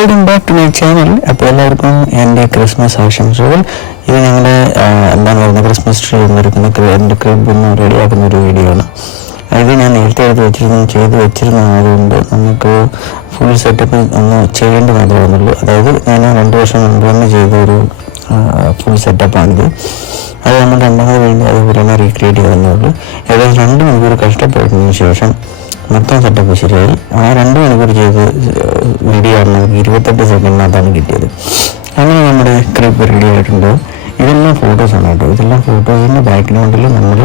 Welcome back to my channel. അപ്പോൾ എല്ലാവർക്കും എൻ്റെ ക്രിസ്മസ് ആശംസകൾ. ഇത് ഞങ്ങളുടെ എന്താണ് പറയുന്നത്, ക്രിസ്മസ് ട്രീ ഒന്നിരിക്കുന്ന എൻ്റെ ക്രിബ് ഒന്ന് റെഡിയാക്കുന്ന ഒരു വീഡിയോ ആണ്. ഇത് ഞാൻ നേരത്തെ ചെയ്ത് വെച്ചിരുന്നതുകൊണ്ട് നമുക്ക് ഫുൾ സെറ്റപ്പ് ഒന്ന് ചെയ്യേണ്ടി മാത്രമേ വന്നുള്ളൂ. അതായത് ഞാൻ 2 വർഷം മുമ്പ് തന്നെ ചെയ്ത ഒരു ഫുൾ സെറ്റപ്പാണിത്. അത് നമ്മൾ രണ്ടാമത് വേണ്ടി അതുപോലെ തന്നെ റീക്രിയേറ്റ് ചെയ്തേ. ഏകദേശം 2 മണിക്കൂർ കഷ്ടപ്പെട്ടതിന് ശേഷം മൊത്തം സെറ്റപ്പ് ശരിയായി. ആ 2 മണിക്കൂർ ചെയ്ത് വീഡിയോ ആണ് നമുക്ക് 28 സെക്കൻഡിനകത്താണ് കിട്ടിയത്. അങ്ങനെ നമ്മുടെ ക്രിപ്പ് റെഡി ആയിട്ടുണ്ട്. ഇതെല്ലാം ഫോട്ടോസാണ് കേട്ടോ. ഇതെല്ലാം ഫോട്ടോസിൻ്റെ ബാക്ക്ഗ്രൗണ്ടിൽ നമ്മൾ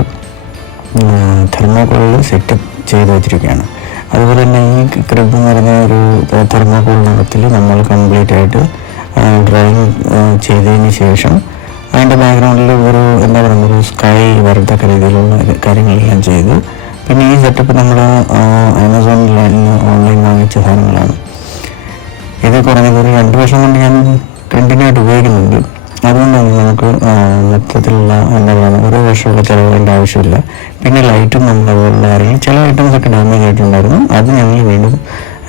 തെർമോക്കോളിൽ സെറ്റപ്പ് ചെയ്ത് വെച്ചിരിക്കുകയാണ്. അതുപോലെ തന്നെ ഈ ക്രിപ്പ് എന്ന് പറയുന്ന ഒരു തെർമോക്കോളിനകത്തിൽ നമ്മൾ കംപ്ലീറ്റ് ആയിട്ട് ഡ്രോയിങ് ചെയ്തതിന് ശേഷം അതിൻ്റെ ബാക്ക്ഗ്രൗണ്ടിൽ ഒരു എന്താ പറയുക, ഒരു സ്കൈ വരത്തക്ക രീതിയിലുള്ള കാര്യങ്ങളെല്ലാം ചെയ്ത്. പിന്നെ ഈ സെറ്റപ്പ് നമ്മൾ ആമസോണിൽ ഓൺലൈൻ വാങ്ങിച്ച സാധനങ്ങളാണ്. ഇത് കുറഞ്ഞത് ഒരു 2 വർഷം കൊണ്ട് ഞാൻ കണ്ടിന്യൂ ആയിട്ട് ഉപയോഗിക്കുന്നുണ്ട്. അതുകൊണ്ടാണ് നമുക്ക് മൊത്തത്തിലുള്ള എന്താ പറയുക, ഒരു വർഷമുള്ള ചിലവേണ്ട ആവശ്യമില്ല. പിന്നെ ലൈറ്റും നമ്മളതുപോലുള്ള കാര്യങ്ങൾ ചില ഐറ്റംസൊക്കെ ഡാമേജ് ആയിട്ടുണ്ടായിരുന്നു. അത് ഞങ്ങൾ വീണ്ടും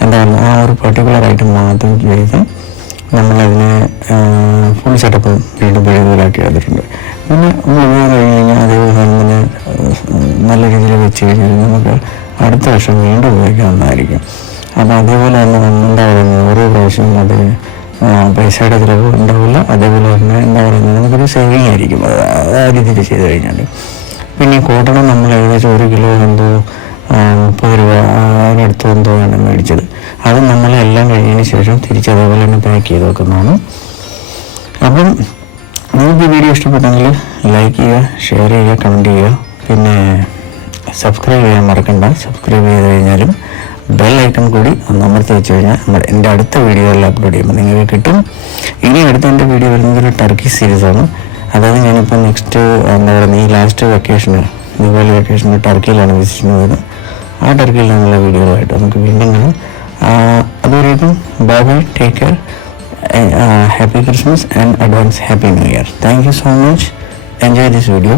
എന്താ പറയുക, ആ ഒരു പർട്ടിക്കുലർ ഐറ്റം മാത്രം ചെയ്ത് നമ്മളതിനെ ഫുൾ സെറ്റപ്പ് വീണ്ടും പഴയതുപോലാക്കി എടുത്തിട്ടുണ്ട്. പിന്നെ ഉപയോഗം കഴിഞ്ഞ് കഴിഞ്ഞാൽ അതേപോലെ തന്നെ നല്ല രീതിയിൽ വെച്ച് കഴിഞ്ഞാൽ നമുക്ക് അടുത്ത വർഷം വീണ്ടും ഉപയോഗിക്കാവുന്നതായിരിക്കും. അപ്പോൾ അതേപോലെ തന്നെ എന്താ പറയുന്നത്, ഓരോ പ്രാവശ്യവും അത് പൈസയുടെ ചിലവ് ഉണ്ടാവില്ല. അതേപോലെ തന്നെ എന്താ പറയുന്നത്, നമുക്കൊരു സേവിങ് ആയിരിക്കും ആ രീതിയിൽ ചെയ്ത് കഴിഞ്ഞാൽ. പിന്നെ കോട്ടൺ നമ്മൾ ഏകദേശം 1 കിലോ എന്തോ 30 രൂപ അതിനടുത്ത് എന്തോ ആണ് മേടിച്ചത്. അത് നമ്മളെല്ലാം കഴിഞ്ഞതിന് ശേഷം തിരിച്ച് അതേപോലെ തന്നെ പാക്ക് ചെയ്ത് വെക്കുന്നതാണ്. അപ്പം നിങ്ങൾക്ക് ഈ വീഡിയോ ഇഷ്ടപ്പെട്ടെങ്കിൽ ലൈക്ക് ചെയ്യുക, ഷെയർ ചെയ്യുക, കമൻറ്റ് ചെയ്യുക. പിന്നെ സബ്സ്ക്രൈബ് ചെയ്യാൻ മറക്കണ്ട. സബ്സ്ക്രൈബ് ചെയ്ത് കഴിഞ്ഞാലും ബെൽ ഐക്കൺ കൂടി ഒന്ന് അമർത്തി വെച്ച് കഴിഞ്ഞാൽ എൻ്റെ അടുത്ത വീഡിയോയിൽ അപ്ലോഡ് ചെയ്യുമ്പോൾ നിങ്ങൾക്ക് കിട്ടും. ഇനി അടുത്ത എൻ്റെ വീഡിയോ വരുന്നത് ഒരു ടർക്കി സീരീസാണ്. അതായത് ഞാനിപ്പോൾ നെക്സ്റ്റ് എന്താ പറയുക, ഈ ലാസ്റ്റ് വെക്കേഷന്, ദീപാവലി വെക്കേഷന് ടർക്കിയിലാണ് വിസിറ്റ് ചെയ്തത്. ആ ടർക്കിയിൽ നിന്നുള്ള വീഡിയോകളായിട്ട് നമുക്ക് വീണ്ടും കാണാം. അതുവരേക്കും bye bye, take care, happy Christmas and advance happy New Year. Thank you so much. Enjoy this video.